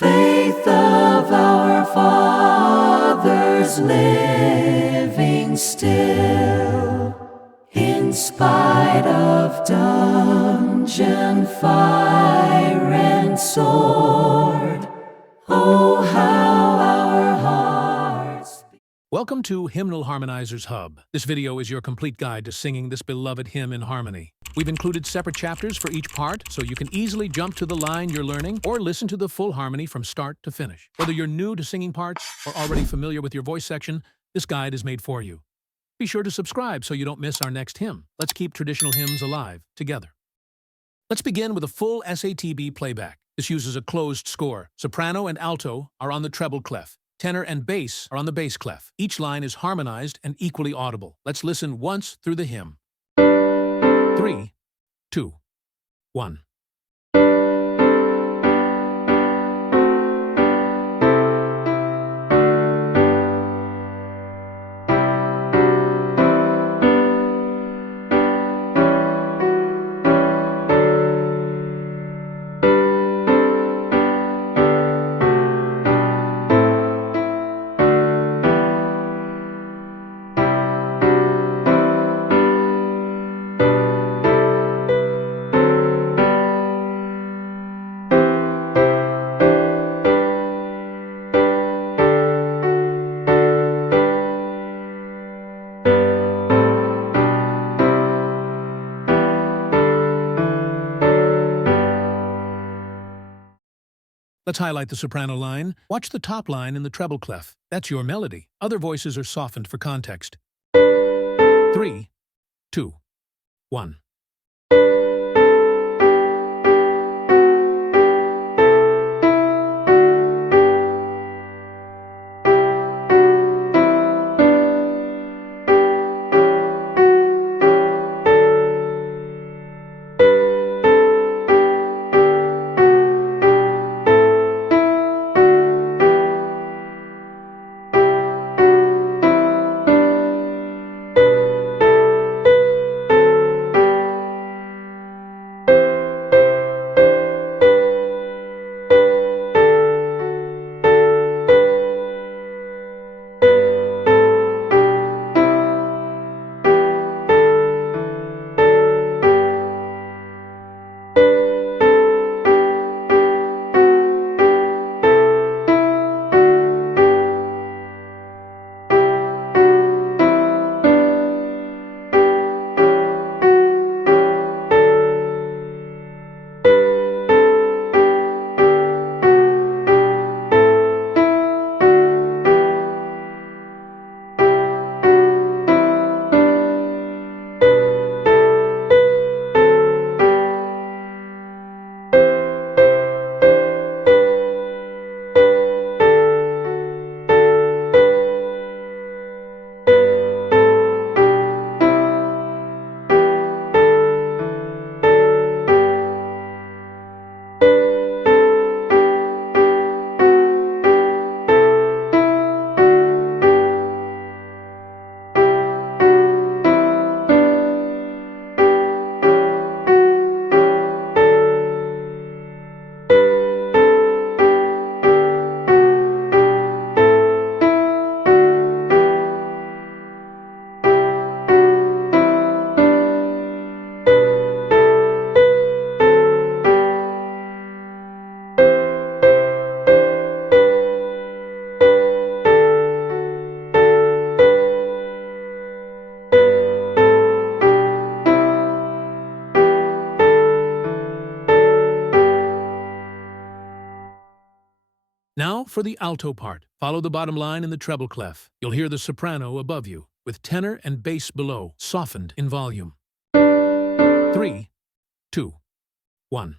Faith of our fathers living still, in spite of dungeon, fire, and sword. Oh, how our hearts... Welcome to Hymnal Harmonizer's Hub. This video is your complete guide to singing this beloved hymn in harmony. We've included separate chapters for each part, so you can easily jump to the line you're learning or listen to the full harmony from start to finish. Whether you're new to singing parts or already familiar with your voice section, this guide is made for you. Be sure to subscribe so you don't miss our next hymn. Let's keep traditional hymns alive together. Let's begin with a full SATB playback. This uses a closed score. Soprano and alto are on the treble clef. Tenor and bass are on the bass clef. Each line is harmonized and equally audible. Let's listen once through the hymn. 3, 2, 1. Let's highlight the soprano line. Watch the top line in the treble clef. That's your melody. Other voices are softened for context. 3, 2, 1. Now for the alto part. Follow the bottom line in the treble clef. You'll hear the soprano above you, with tenor and bass below, softened in volume. 3, 2, 1.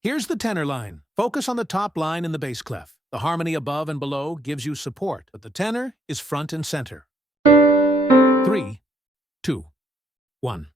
Here's the tenor line. Focus on the top line in the bass clef. The harmony above and below gives you support, but the tenor is front and center. 3, 2, 1.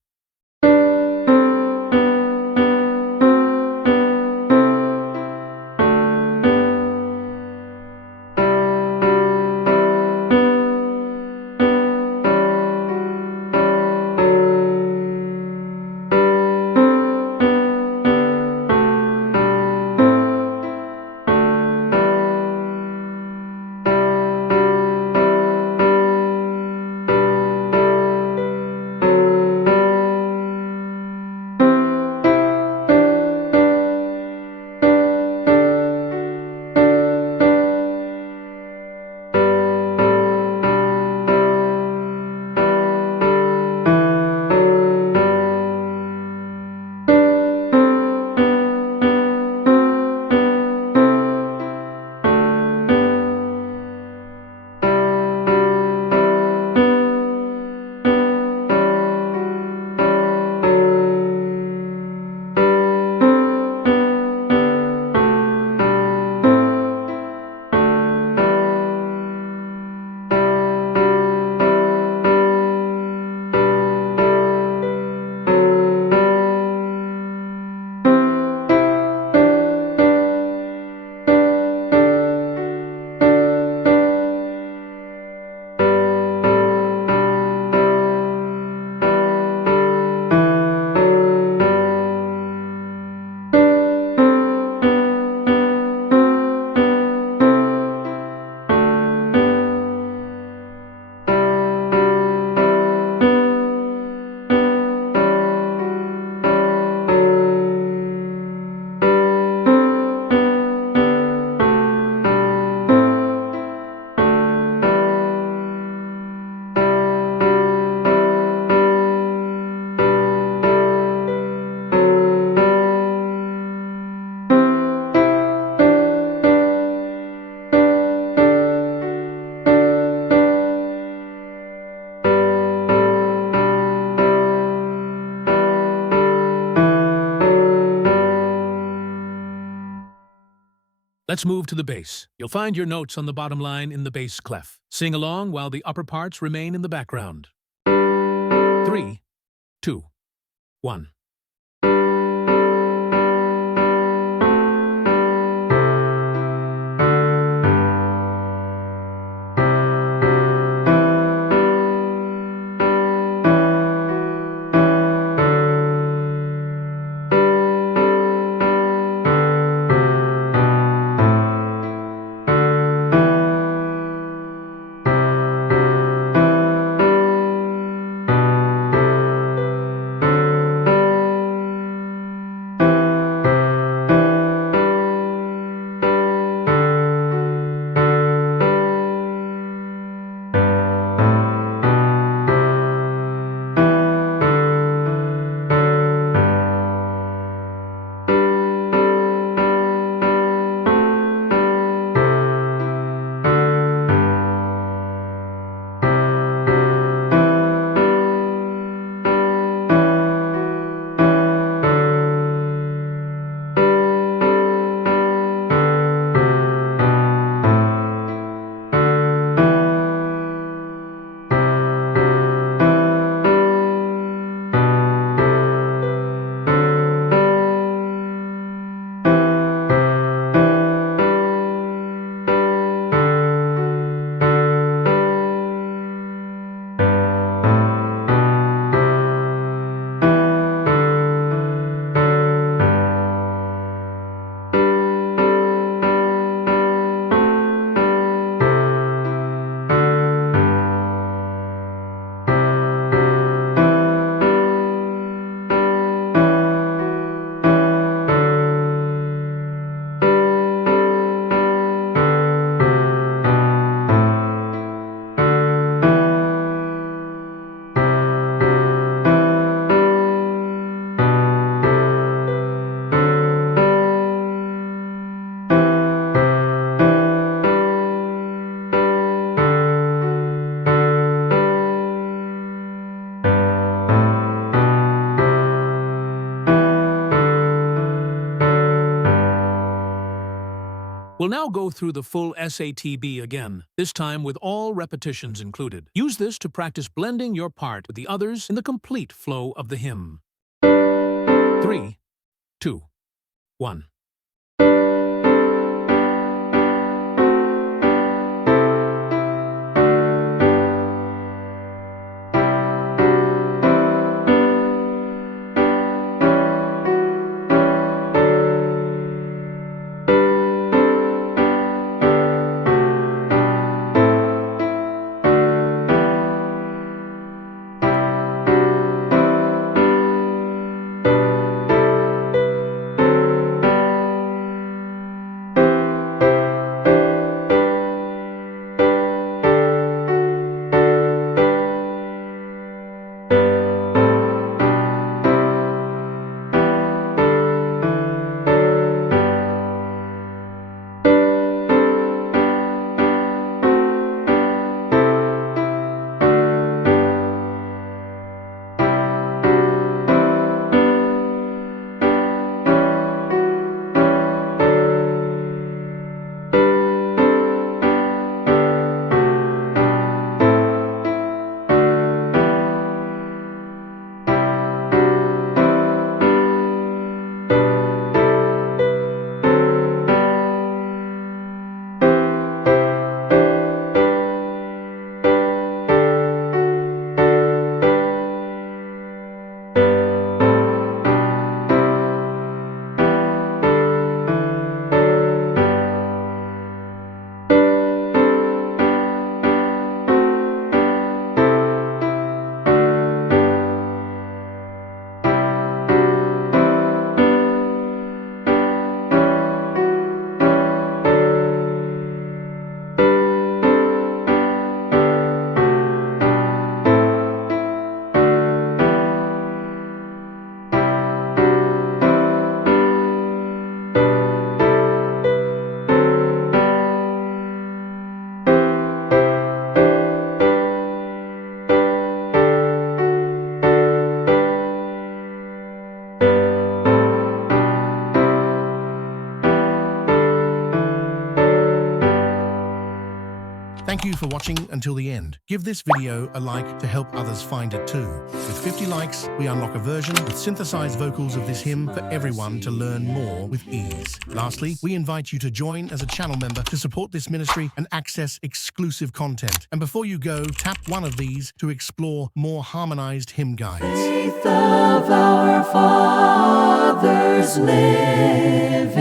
Let's move to the bass. You'll find your notes on the bottom line in the bass clef. Sing along while the upper parts remain in the background. 3, 2, 1. We'll now go through the full SATB again, this time with all repetitions included. Use this to practice blending your part with the others in the complete flow of the hymn. 3, 2, 1. Thank you for watching until the end. Give this video a like to help others find it too. With 50 likes, we unlock a version with synthesized vocals of this hymn for everyone to learn more with ease. Lastly, we invite you to join as a channel member to support this ministry and access exclusive content. And before you go, tap one of these to explore more harmonized hymn guides. Faith of our fathers living.